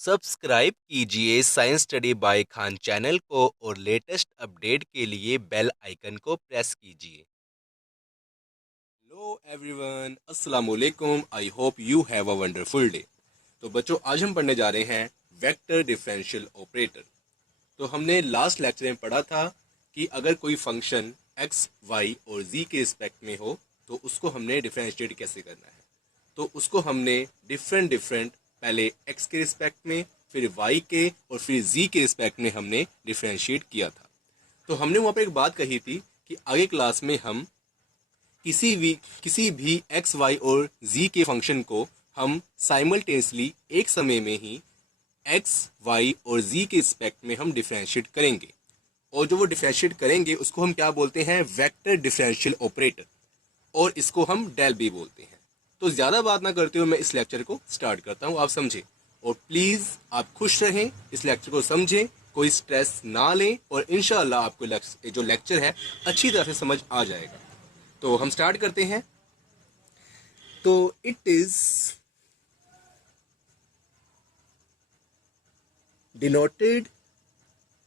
Subscribe कीजिए science study bye Khan channel को और लेटेस्ट अपडेट के लिए बेल आइकन को प्रेस कीजिए। हेलो एवरीवन, अस्सलाम वालेकुम। I hope you have a wonderful day. तो बच्चों, आज हम पढ़ने जा रहे हैं वेक्टर डिफरेंशियल ऑपरेटर। तो हमने लास्ट लेक्चर में पढ़ा था कि अगर कोई फंक्शन एक्स वाई और जी के रिस्पेक्ट में हो तो उसको हमने डिफरेंशिएट कैसे करना है। तो उसको हमने डिफरेंट डिफरेंट, पहले एक्स के रिस्पेक्ट में, फिर वाई के और फिर जी के रिस्पेक्ट में हमने डिफरेंशिएट किया था। तो हमने वहाँ पर एक बात कही थी कि आगे क्लास में हम किसी भी एक्स वाई और जी के फंक्शन को हम साइमल्टेनियसली एक समय में ही एक्स वाई और जी के रिस्पेक्ट में हम डिफरेंशिएट करेंगे। और जो वो डिफरेंशिएट करेंगे उसको हम क्या बोलते हैं? वेक्टर डिफरेंशियल ऑपरेटर, और इसको हम डेल भी बोलते हैं। तो ज़्यादा बात ना करते हुए मैं इस लेक्चर को स्टार्ट करता हूँ, आप समझें। और प्लीज़ आप खुश रहें, इस लेक्चर को समझें, कोई स्ट्रेस ना लें, और इंशाल्लाह आपको जो लेक्चर है अच्छी तरह से समझ आ जाएगा। तो हम स्टार्ट करते हैं। तो it is denoted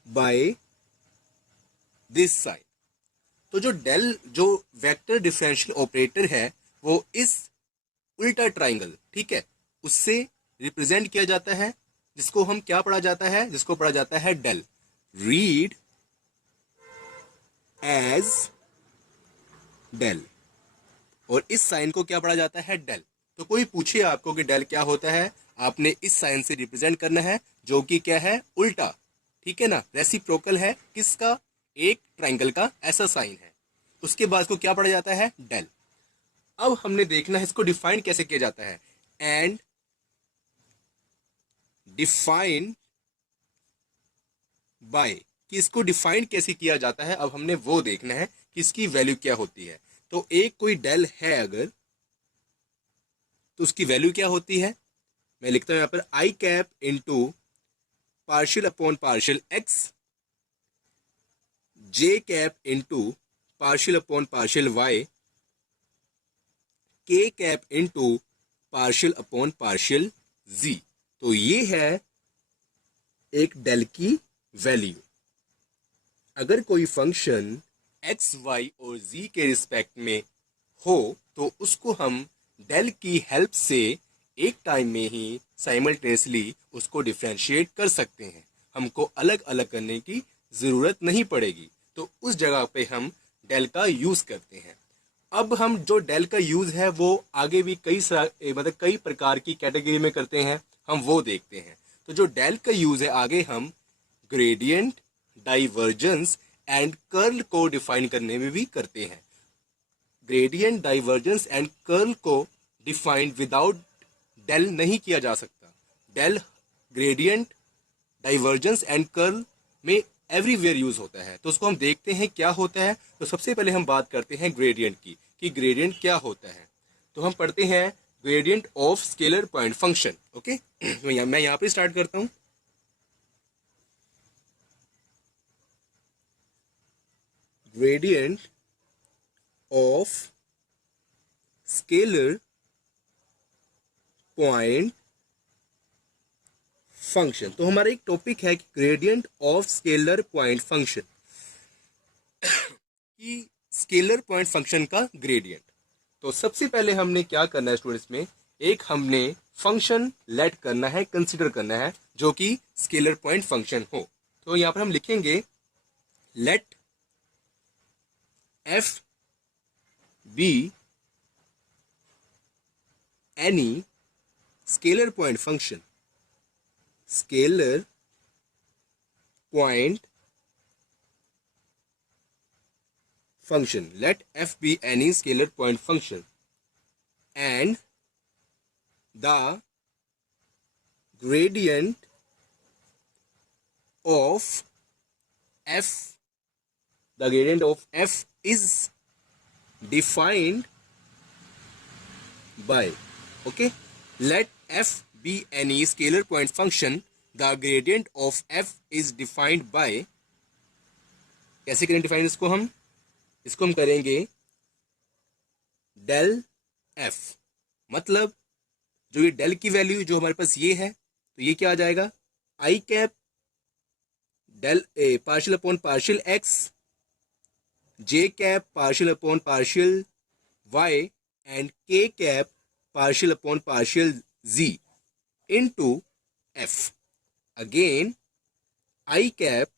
by this sign. तो जो वेक्टर डिफरेंशियल ऑपरेटर है वो इस उल्टा ट्राइंगल, ठीक है, उससे रिप्रेजेंट किया जाता है, जिसको हम क्या पढ़ा जाता है? जिसको पढ़ा जाता है डेल। Read as del. और इस साइन को क्या पढ़ा जाता है? डेल। तो कोई पूछे आपको कि डेल क्या होता है, आपने इस साइन से रिप्रेजेंट करना है, जो कि क्या है? उल्टा, ठीक है ना, रेसिप्रोकल है किसका? एक ट्राइंगल का ऐसा साइन है। उसके बाद को क्या पढ़ा जाता है? डेल। अब हमने देखना है इसको डिफाइन कैसे किया जाता है। एंड डिफाइन बाय, कि इसको डिफाइन कैसे किया जाता है, अब हमने वो देखना है कि इसकी वैल्यू क्या होती है। तो एक कोई डेल है अगर, तो उसकी वैल्यू क्या होती है? मैं लिखता हूं यहां पर I cap into partial upon partial X, J cap into partial upon partial Y, K cap into partial upon partial Z. तो ये है एक डेल की वैल्यू। अगर कोई फंक्शन एक्स वाई और जी के रिस्पेक्ट में हो तो उसको हम डेल की हेल्प से एक टाइम में ही साइमल्टेनियसली उसको डिफरेंशिएट कर सकते हैं। हमको अलग अलग करने की ज़रूरत नहीं पड़ेगी। तो उस जगह पे हम डेल का यूज़ करते हैं। अब हम जो डेल का यूज़ है वो आगे भी मतलब कई प्रकार की कैटेगरी में करते हैं, हम वो देखते हैं। तो जो डेल का यूज़ है आगे हम ग्रेडियंट, डाइवर्जेंस एंड कर्ल को डिफाइन करने में भी करते हैं। ग्रेडियंट, डाइवर्जेंस एंड कर्ल को डिफाइन विदाउट डेल नहीं किया जा सकता। Del gradient, divergence and curl में एवरीवेयर यूज होता है। तो उसको हम देखते हैं क्या होता है। तो सबसे पहले हम बात करते हैं ग्रेडियंट की, कि ग्रेडियंट क्या होता है। तो हम पढ़ते हैं gradient of scalar point function. Okay, मैं यहां पे स्टार्ट करता हूं। Gradient of scalar point function. तो हमारा एक टॉपिक है कि gradient of scalar point function, कि स्केलर पॉइंट फंक्शन का ग्रेडियंट। तो सबसे पहले हमने क्या करना है स्टूडेंट्स में, एक हमने फंक्शन लेट करना है, कंसीडर करना है, जो कि स्केलर पॉइंट फंक्शन हो। तो यहां पर हम लिखेंगे let F be any scalar point function. Scalar point function, let f be any scalar point function and the gradient of f, the gradient of f is defined by, okay, let f be any scalar point function, the gradient of f is defined by, कैसे करें define इसको हम करेंगे del F. मतलब जो ये del की value जो हमारे पास ये है, तो ये क्या आ जाएगा, I cap del a partial upon partial X, J cap partial upon partial Y and K cap partial upon partial z into f. Again, I cap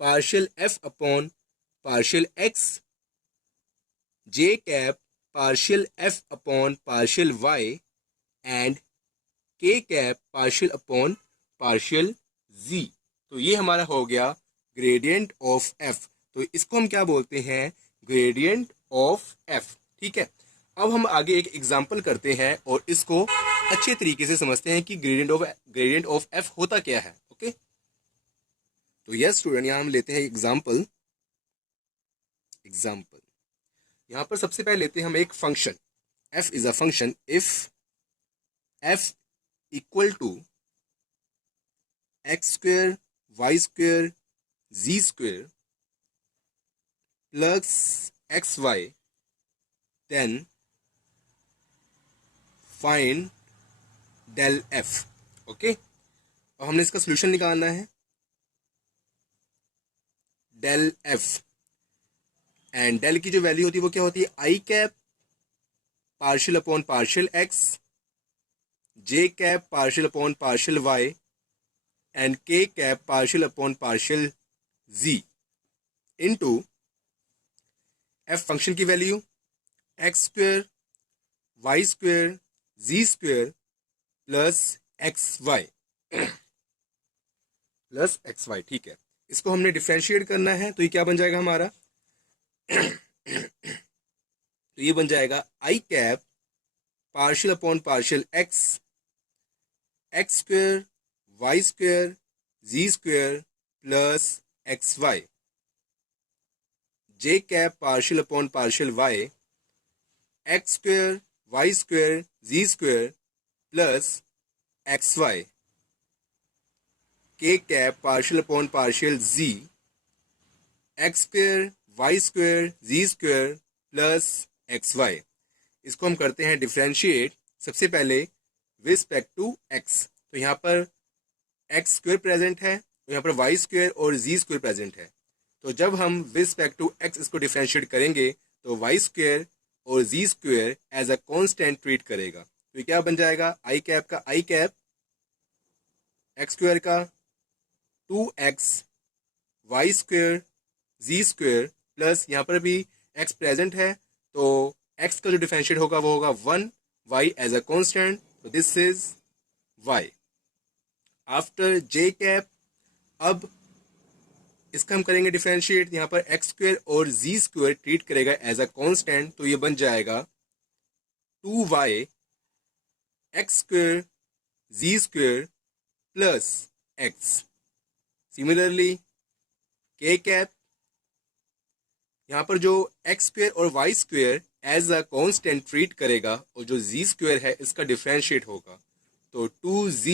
partial f upon partial x, j cap partial f upon partial y and k cap partial upon partial z. तो ये हमारा हो गया gradient of f. तो इसको हम क्या बोलते हैं, ग्रेडियंट ऑफ f. ठीक है, अब हम आगे एक एग्जाम्पल करते हैं और इसको अच्छे तरीके से समझते हैं कि ग्रेडियंट ऑफ एफ होता क्या है. ओके, तो यस स्टूडेंट, यहां हम लेते हैं एग्जाम्पल. यहां पर सबसे पहले लेते हैं हम एक function. F is a function if F equal to X square Y square Z square plus X Y, then find del F. Okay, और हमने इसका सोल्यूशन निकालना है, डेल एफ. एंड डेल की जो वैल्यू होती है वो क्या होती है, I cap partial upon partial X, J cap partial upon partial Y and K cap partial upon partial Z into F function की value X square Y square Z square plus X Y. ठीक है, इसको हमने differentiate करना है, तो ये क्या बन जाएगा हमारा तो ये बन जाएगा I cap partial upon partial X, X square Y square Z square plus X Y, J cap partial upon partial Y, X square Y square Z square plus X Y, K cap partial upon partial Z, X square Y square Z square plus X Y. इसको हम करते हैं differentiate. सबसे पहले with respect to x, तो यहाँ पर X square present है, तो यहाँ पर वाई स्क्वेयर और जी स्क्वेयर प्रेजेंट है. तो जब हम विद रिस्पेक्ट टू एक्स इसको डिफरेंशिएट करेंगे तो वाई स्क्वेयर और Z square as a constant treat करेगा. तो ये क्या बन जाएगा, आई कैप का आई कैप एक्स स्क्वेयर का 2x Y square Z square plus यहाँ पर भी x प्रेजेंट है, तो x का जो डिफरेंशिएट होगा वो होगा 1 y एज अ कांस्टेंट, तो this is y. After j cap, अब इसका हम करेंगे डिफरेंशिएट. यहाँ पर एक्स स्क्वेयर और जी स्क्वेयर ट्रीट करेगा एज अ कांस्टेंट, तो ये बन जाएगा 2y X square Z square plus X. Similarly K cap, यहाँ पर जो एक्स स्क्वेयर और Y square as a constant treat करेगा और जो जी स्क्वेयर है इसका डिफरेंशिएट होगा, तो 2z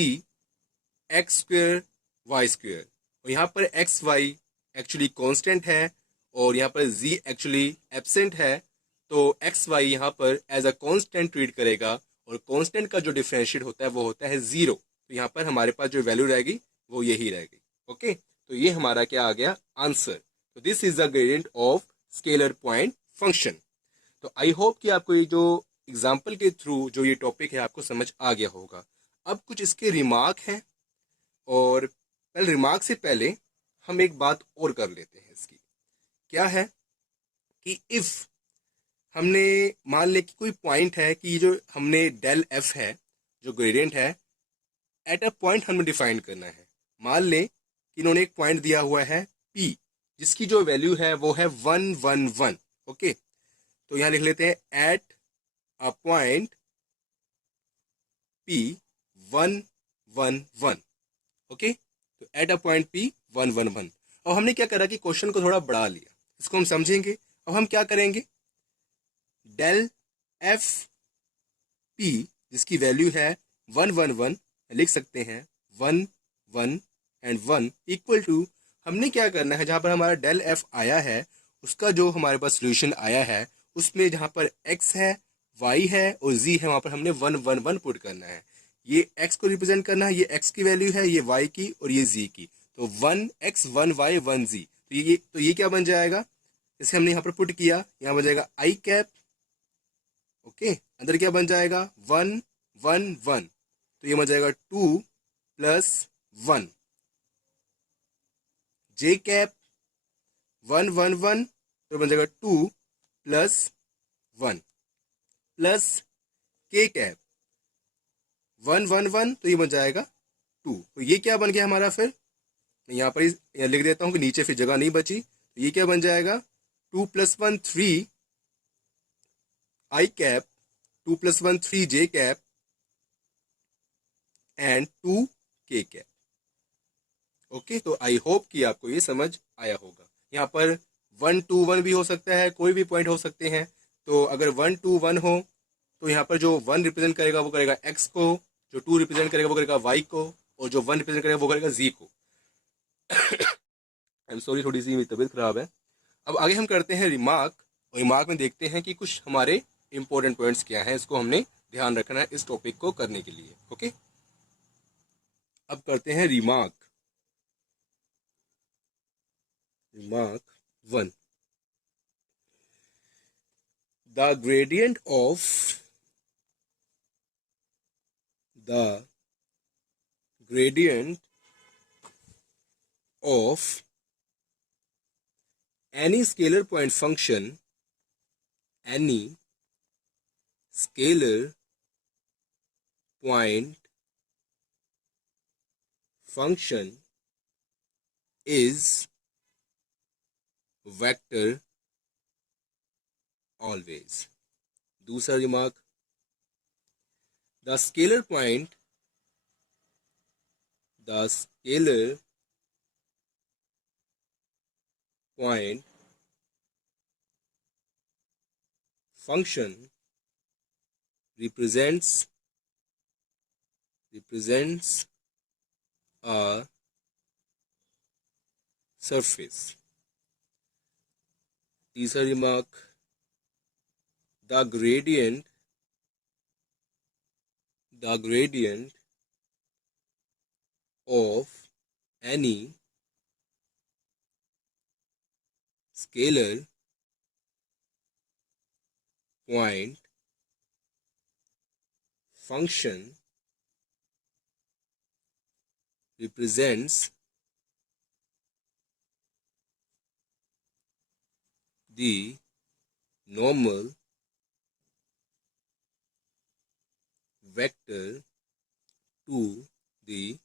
x square Y square. और यहाँ पर एक्स वाई एक्चुअली कांस्टेंट है और यहाँ पर z एक्चुअली एब्सेंट है, तो एक्स वाई यहाँ पर एज अ कांस्टेंट ट्रीट करेगा और कांस्टेंट का जो डिफरेंशिएट होता है वो होता है 0. तो यहाँ पर हमारे पास जो वैल्यू रहेगी वो यही रहेगी. ओके, तो ये हमारा क्या आ गया आंसर. तो this is the gradient of scalar point function. तो आई होप कि आपको ये जो एग्जाम्पल के थ्रू जो ये टॉपिक है आपको समझ आ गया होगा. अब कुछ इसके रिमार्क हैं, और पहले रिमार्क से पहले हम एक बात और कर लेते हैं. इसकी क्या है कि इफ हमने मान ले कि कोई पॉइंट है कि जो हमने डेल एफ है जो ग्रेडियंट है एट अ पॉइंट हमें डिफाइन करना है. मान लें कि इन्होंने एक पॉइंट दिया हुआ है P जिसकी जो वैल्यू है वो है 111. ओके, तो यहाँ लिख लेते हैं at a point P 111. Okay, तो एट अ पॉइंट P 111. अब हमने क्या करा कि क्वेश्चन को थोड़ा बढ़ा लिया, इसको हम समझेंगे. अब हम क्या करेंगे, डेल एफ पी जिसकी वैल्यू है 111 लिख सकते हैं 1 1 एंड 1 इक्वल टू, हमने क्या करना है जहां पर हमारा डेल एफ आया है उसका जो हमारे पास सोल्यूशन आया है उसमें जहां पर x है y है और z है वहां पर हमने 111 पुट करना है. ये x को रिप्रेजेंट करना है, ये x की वैल्यू है, ये y की और ये z की। तो 1x 1y 1z, तो ये क्या बन जाएगा, इसे हमने यहाँ पर पुट किया, यहाँ बन जाएगा i कैप। ओके, अंदर क्या बन जाएगा 1 1 1, तो ये बन जाएगा 2 प्लस 1। j कैप 1 1 1, तो बन जाएगा 2 प्लस 1 प्लस k कैप 1 1 1, तो ये बन जाएगा 2। तो ये क्या बन गया हमारा, फिर मैं यहाँ पर यहाँ लिख देता हूँ कि नीचे फिर जगह नहीं बची। तो ये क्या बन जाएगा 2 plus 1 3 i cap, 2 plus 1 3 j cap and 2 k cap. Okay, तो आई होप कि आपको ये समझ आया होगा। यहाँ पर 1 2 1 भी हो सकता है, कोई भी पॉइंट हो सकते हैं। तो अगर 1 2 1 हो तो यहाँ पर जो 1 रिप्रेजेंट करेगा वो करेगा x को, जो 2 रिप्रेजेंट करेगा वो करेगा y को, और जो 1 रिप्रेजेंट करेगा वो करेगा z को। आई एम सॉरी, थोड़ी सी मेरी तबीयत खराब है। अब आगे हम करते हैं रिमार्क, और रिमार्क में देखते हैं कि कुछ हमारे इंपॉर्टेंट पॉइंट्स क्या हैं, इसको हमने ध्यान रखना है इस टॉपिक को करने के लिए। ओके, अब करते हैं remark. Remark 1, the gradient of any scalar point function, any scalar point function is vector always. दूसरा remark, the scalar point function represents a surface. तीसरा remark, the gradient of any scalar point function represents the normal vector to the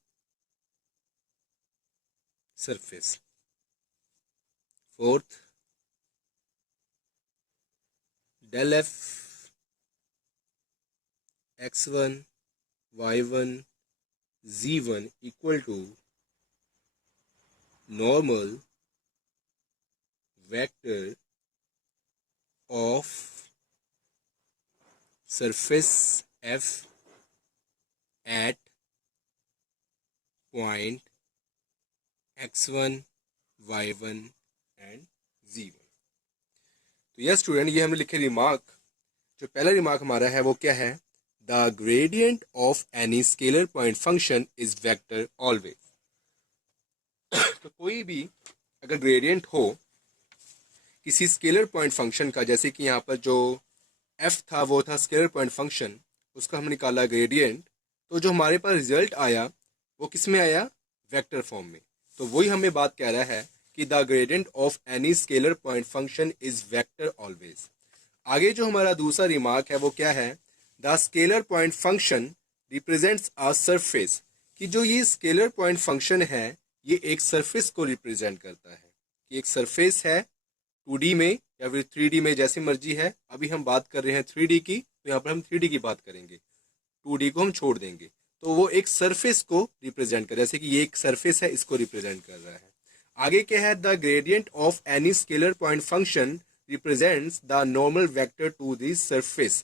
surface. Fourth, del f x1 y1 z1 equal to normal vector of surface f at point x1 y1 and z1। तो यह student, ये हमने लिखे remark. जो पहला remark हमारा है वो क्या है, the gradient of any scalar point function is vector always. तो कोई भी अगर ग्रेडियंट हो किसी स्केलर पॉइंट फंक्शन का, जैसे कि यहाँ पर जो f था वो था स्केलर पॉइंट फंक्शन, उसका हमने निकाला ग्रेडियंट, तो जो हमारे पास रिजल्ट आया वो किस में आया, वेक्टर फॉर्म में। तो वही हमें बात कह रहा है कि the gradient of any scalar point function is vector always. आगे जो हमारा दूसरा रिमार्क है वो क्या है, the scalar point function represents a surface, कि जो ये स्केलर पॉइंट फंक्शन है ये एक सरफेस को रिप्रेजेंट करता है, कि एक सरफेस है 2D में या फिर 3D में, जैसी मर्जी है। अभी हम बात कर रहे हैं 3D की, तो यहाँ पर हम 3D की बात करेंगे, 2D को हम छोड़ देंगे। तो वो एक सरफेस को रिप्रेजेंट कर, जैसे कि ये एक सरफेस है, इसको रिप्रेजेंट कर रहा है। आगे क्या है, the gradient of any scalar point function represents the normal vector to the surface.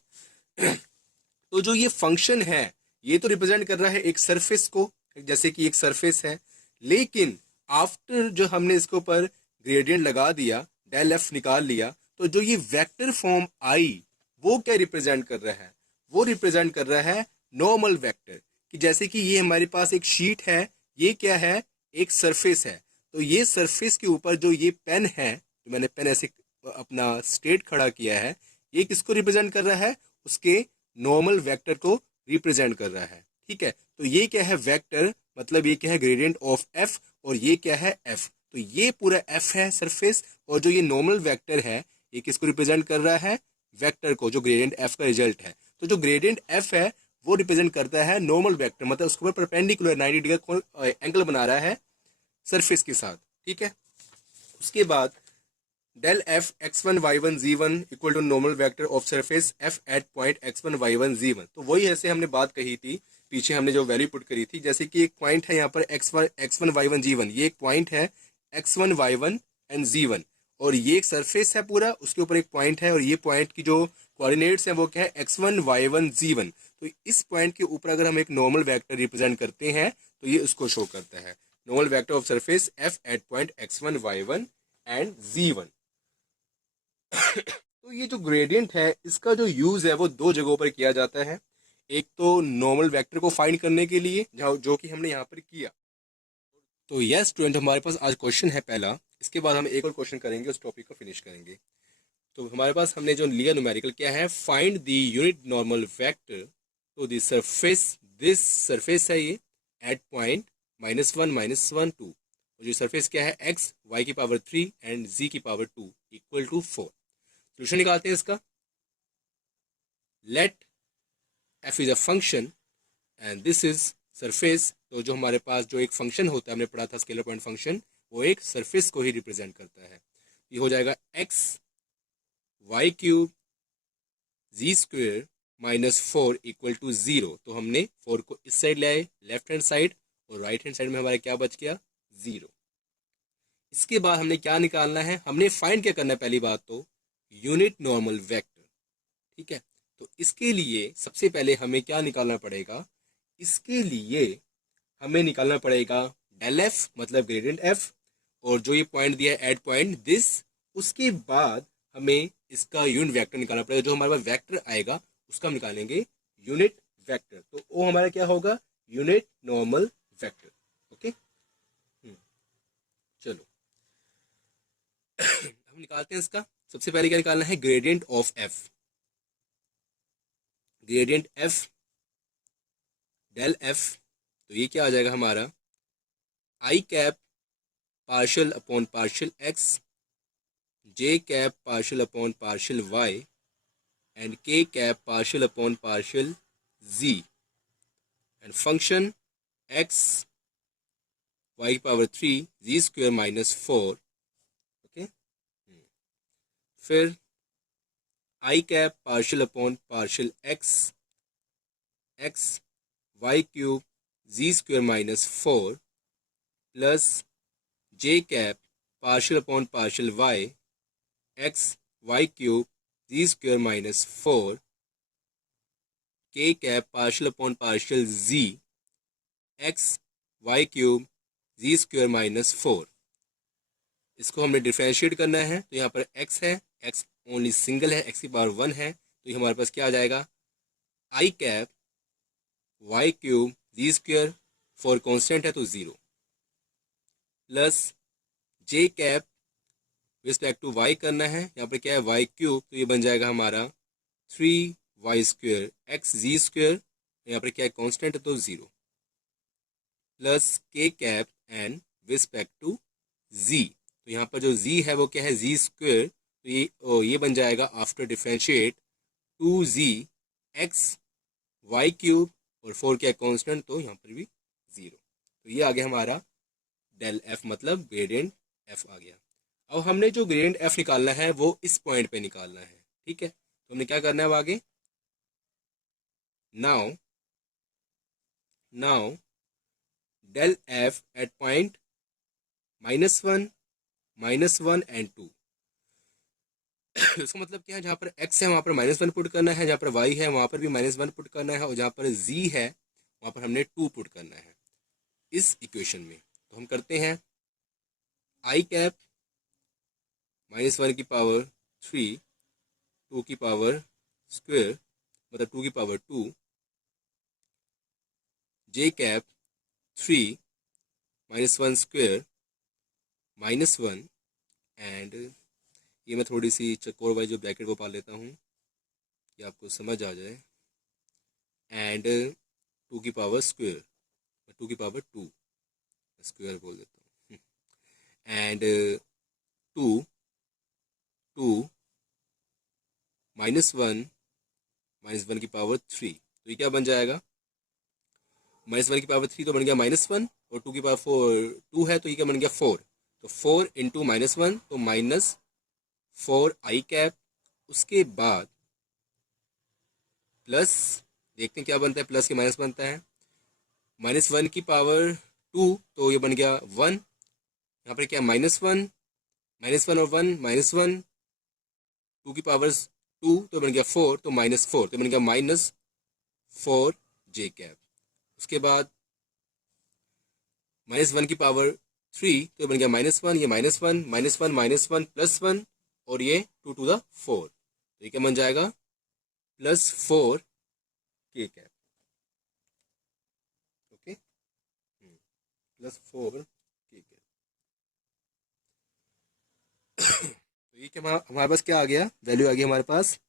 तो जो ये फंक्शन है ये तो रिप्रेजेंट कर रहा है एक सरफेस को, जैसे कि एक सरफेस है, लेकिन आफ्टर जो हमने इसके ऊपर ग्रेडियंट लगा दिया, डेल एफ निकाल लिया, तो जो ये वेक्टर फॉर्म आई वो क्या रिप्रेजेंट कर रहा है, वो रिप्रेजेंट कर रहा है नॉर्मल वेक्टर, कि कि जैसे कि ये हमारे पास एक शीट है, ये क्या है, एक सरफेस है। तो ये सरफेस के ऊपर जो ये पेन है, जो मैंने पेन ऐसे अपना स्ट्रेट खड़ा किया है, ये किसको रिप्रेजेंट कर रहा है, उसके नॉर्मल वेक्टर को रिप्रेजेंट कर रहा है। ठीक है, तो ये क्या है, वेक्टर, मतलब ये क्या है, ग्रेडियंट ऑफ एफ, और ये क्या है, एफ। तो ये पूरा एफ है सरफेस, और जो ये नॉर्मल वेक्टर है, ये किसको रिप्रेजेंट कर रहा है, वेक्टर को, जो ग्रेडियंट एफ का रिजल्ट है। तो जो ग्रेडियंट एफ है वो रिप्रेजेंट करता है नॉर्मल वेक्टर, मतलब उसके ऊपर परपेंडिकुलर 90 डिग्री का एंगल बना रहा है सरफेस के साथ। ठीक है, उसके बाद del f x1 y1 z1 equal to normal vector of surface f at point x1 y1 z1। तो वही ऐसे हमने बात कही थी, पीछे हमने जो वैल्यू पुट करी थी, जैसे कि एक पॉइंट है यहाँ पर x1 y1 z1, ये एक पॉइंट है x1 y1 एंड z1, और ये एक सरफेस है पूरा, उसके ऊपर एक पॉइंट है, और ये पॉइंट की जो कोऑर्डिनेट्स हैं वो क्या है, x1 y1 z1। तो इस पॉइंट के ऊपर अगर हम एक नॉर्मल वेक्टर रिप्रेजेंट करते हैं तो ये उसको शो करता है, normal vector of surface f at point x1 y1 and z1। तो ये जो ग्रेडियंट है इसका जो यूज है वो दो जगहों पर किया जाता है। एक तो नॉर्मल वेक्टर को फाइंड करने के लिए, जो कि हमने यहाँ पर किया। तो यस स्टूडेंट, हमारे पास आज क्वेश्चन है पहला, इसके बाद हम एक और क्वेश्चन करेंगे, उस टॉपिक को फिनिश करेंगे। तो हमारे पास हमने जो लिया न्यूमेरिकल क्या है, find the unit normal vector to the surface, this surface है ये, एट पॉइंट -1 -1 2, और जो सरफेस क्या है, x y की पावर 3 एंड z की पावर 2 इक्वल टू 4। सोल्यूशन निकालते हैं इसका। Let f is a function and this is surface. तो जो हमारे पास जो एक फंक्शन होता है, हमने पढ़ा था स्केलर पॉइंट फंक्शन, वो एक सरफेस को ही रिप्रेजेंट करता है। ये हो जाएगा x y cube z square -4 equal to 0। तो हमने 4 को इस साइड ले आए लेफ्ट हैंड साइड, और राइट हैंड साइड में हमारा क्या बच गया, 0। इसके बाद हमने क्या निकालना है, हमने फाइंड क्या करना है, पहली बात तो यूनिट नॉर्मल वेक्टर। ठीक है, तो इसके लिए सबसे पहले हमें क्या निकालना पड़ेगा, इसके लिए हमें निकालना पड़ेगा डेल एफ, मतलब ग्रेडियंट एफ, और जो ये पॉइंट दिया है एट पॉइंट दिस। उसके बाद हमें इसका यूनिट वेक्टर निकालना पड़ेगा, जो हमारे पास वेक्टर आएगा उसका हम निकालेंगे यूनिट वेक्टर। तो वो हमारा क्या होगा, यूनिट नॉर्मल वेक्टर। ओके, चलो हम निकालते हैं इसका। सबसे पहले क्या निकालना है, gradient of F. Gradient F del F, तो ये क्या आ जाएगा हमारा, I cap partial upon partial X, J cap partial upon partial Y, and K cap partial upon partial Z, and function X Y की पावर 3 जी स्क्वेयर -4। ओके, फिर I cap partial upon partial X, X Y cube Z square -4 plus J cap partial upon partial Y, X Y cube Z square -4, के cap partial upon partial Z, x Y cube Z square -4। इसको हमने differentiate करना है, तो यहाँ पर x है, x only single है, x की पावर 1 है, तो ये हमारे पास क्या आ जाएगा, I cap Y cube Z square, 4 constant है तो 0, plus J cap respect to Y करना है, यहाँ पर क्या है वाई क्यूब, तो ये बन जाएगा हमारा 3y स्क्वेयर एक्स जी स्क्वेयर, यहाँ पर क्या है कॉन्स्टेंट है तो 0, plus K cap and respect to z। तो यहाँ पर जो z है वो क्या है, z स्क्वेयर, तो ये बन जाएगा after differentiate 2z X Y cube, और 4 क्या है कॉन्स्टेंट, तो यहाँ पर भी 0। तो ये आ गया हमारा डेल एफ, मतलब ग्रेडियंट एफ आ गया। अब हमने जो ग्रेडियंट एफ निकालना है वो इस पॉइंट पे निकालना है। ठीक है, तो हमने क्या करना है अब आगे, now now del F at point -1 -1 and 2। इसका मतलब क्या है, जहाँ पर x है वहाँ पर -1 पुट करना है, जहाँ पर y है वहाँ पर भी -1 पुट करना है, और जहाँ पर z है वहाँ पर हमने 2 पुट करना है इस इक्वेशन में। तो हम करते हैं आई कैप -1 की पावर 3, 2 की पावर स्क्वेयर मतलब 2 की power 2, J cap 3 -1 square -1 and ये मैं थोड़ी सी चकोर वाली जो ब्रैकेट वो पा लेता हूँ कि आपको समझ आ जाए, एंड 2 की पावर स्क्वेयर, 2 की पावर 2 स्क्वेयर बोल देता हूँ, एंड 2 2 -1 की पावर 3, तो ये क्या बन जाएगा, -1 की पावर 3 तो बन गया -1, और 2 की पावर 2 है तो ये क्या बन गया 4, तो 4 इंटू -1 तो -4 आई कैप, उसके बाद प्लस, देखते हैं क्या बनता है, प्लस के माइनस बनता है, -1 की पावर 2 तो ये बन गया 1, यहाँ पर क्या -1 और 1 -1, 2 की पावर 2 तो बन गया 4, तो -4 तो बन गया -4 जे कैप, उसके बाद -1 की पावर 3 तो बन गया -1, ये -1 -1 +1 और ये 2 टू द 4, तो ये क्या बन जाएगा +4 के कैप, ओके, +4 के कैप। तो ये क्या हमारे पास क्या आ गया, वैल्यू आ गई हमारे पास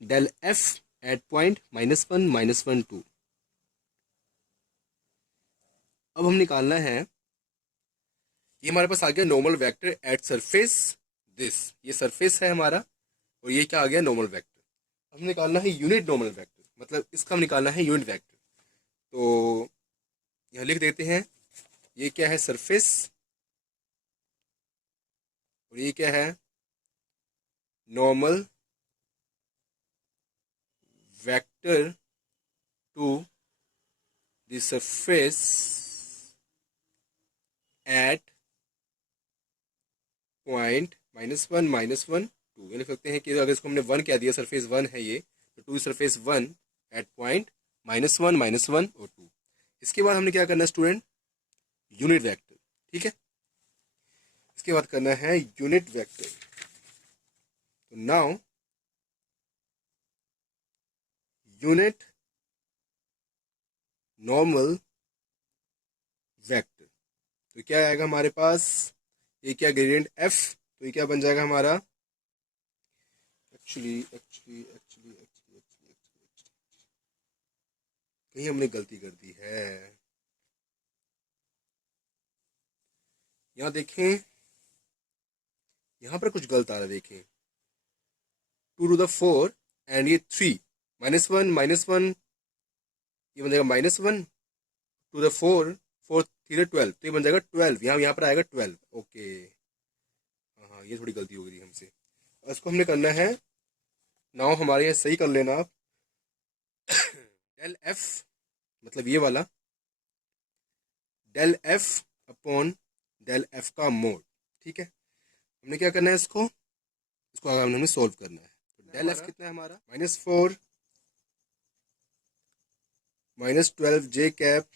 डेल एफ एट पॉइंट -1 -1 2। अब हम निकालना है, ये हमारे पास आ गया normal vector at surface this, ये सरफेस है हमारा, और ये क्या आ गया नॉर्मल वेक्टर। अब निकालना है यूनिट नॉर्मल वेक्टर, मतलब इसका हम निकालना है यूनिट वेक्टर, तो यहाँ लिख देते हैं, ये क्या है सरफेस, और ये क्या है normal vector to the surface at point -1 2, ये लिख सकते हैं कि अगर इसको हमने 1 कह दिया, सरफेस 1 है ये, तो 2 सरफेस 1 एट पॉइंट -1 और 2। इसके बाद हमने क्या करना है स्टूडेंट, यूनिट वेक्टर, ठीक है, इसके बाद करना है यूनिट वेक्टर। तो नाउ यूनिट नॉर्मल वेक्टर, तो क्या आएगा हमारे पास, ये क्या ग्रेडियंट एफ, तो ये क्या बन जाएगा हमारा, एक्चुअली कहीं हमने गलती कर दी है, यहाँ देखें, यहाँ पर कुछ गलत आ रहा है, देखें 2 टू द 4 एंड ये 3 -1 ये बन जाएगा -1 टू द 4 4 3 12, तो ये बन जाएगा 12, यहाँ पर आएगा 12, ओके, हाँ ये थोड़ी गलती हो गई हमसे, और इसको हमने करना है, नाउ हमारे यहाँ सही कर लेना आप, डेल एफ मतलब ये वाला del F upon del F का मोड, ठीक है, हमने क्या करना है, इसको आगे हमें सॉल्व करना है, तो डेल एफ कितना है हमारा -4 -12 जे कैप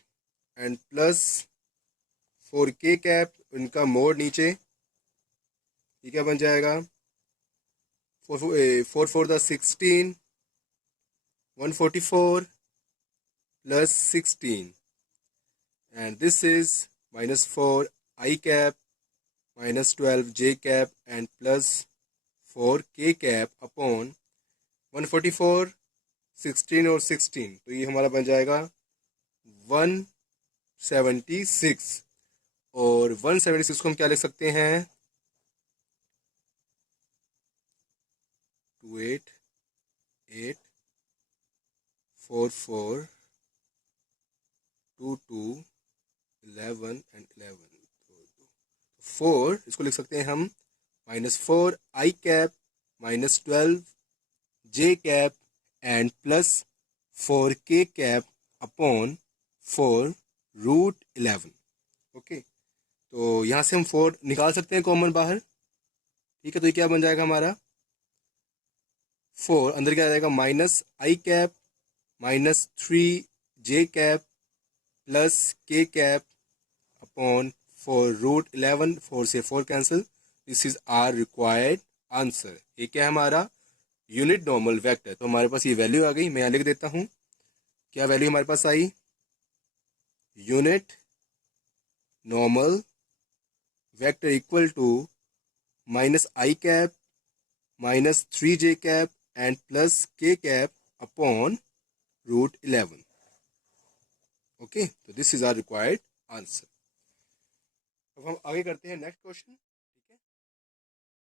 एंड +4 के कैप, इनका मोड नीचे, ये क्या बन जाएगा 4 4 the 16 144 +16 and this is -4 I cap -12 J cap and +4 K cap upon 144 16 और 16, तो ये हमारा बन जाएगा 176, और 176 को हम क्या लिख सकते हैं 28 8 4 4 2 2 11 एंड 11, 4 इसको लिख सकते हैं हम -4 आई कैप -12 जे कैप एंड +4 के कैप अपॉन 4 रूट 11, ओके, तो यहाँ से हम 4 निकाल सकते हैं कॉमन बाहर, ठीक है, तो ये क्या बन जाएगा हमारा 4 अंदर क्या आ जाएगा -I cap -3 J cap +K cap upon 4 root 11, 4 से 4 cancel, this is our required answer, ये क्या है हमारा यूनिट नॉर्मल वेक्टर, तो हमारे पास ये वैल्यू आ गई, मैं यहाँ लिख देता हूँ, क्या वैल्यू हमारे पास आई unit normal vector equal to minus I cap minus 3j cap and plus k cap upon √11. Okay, तो this is our required answer. अब हम आगे करते हैं नेक्स्ट क्वेश्चन.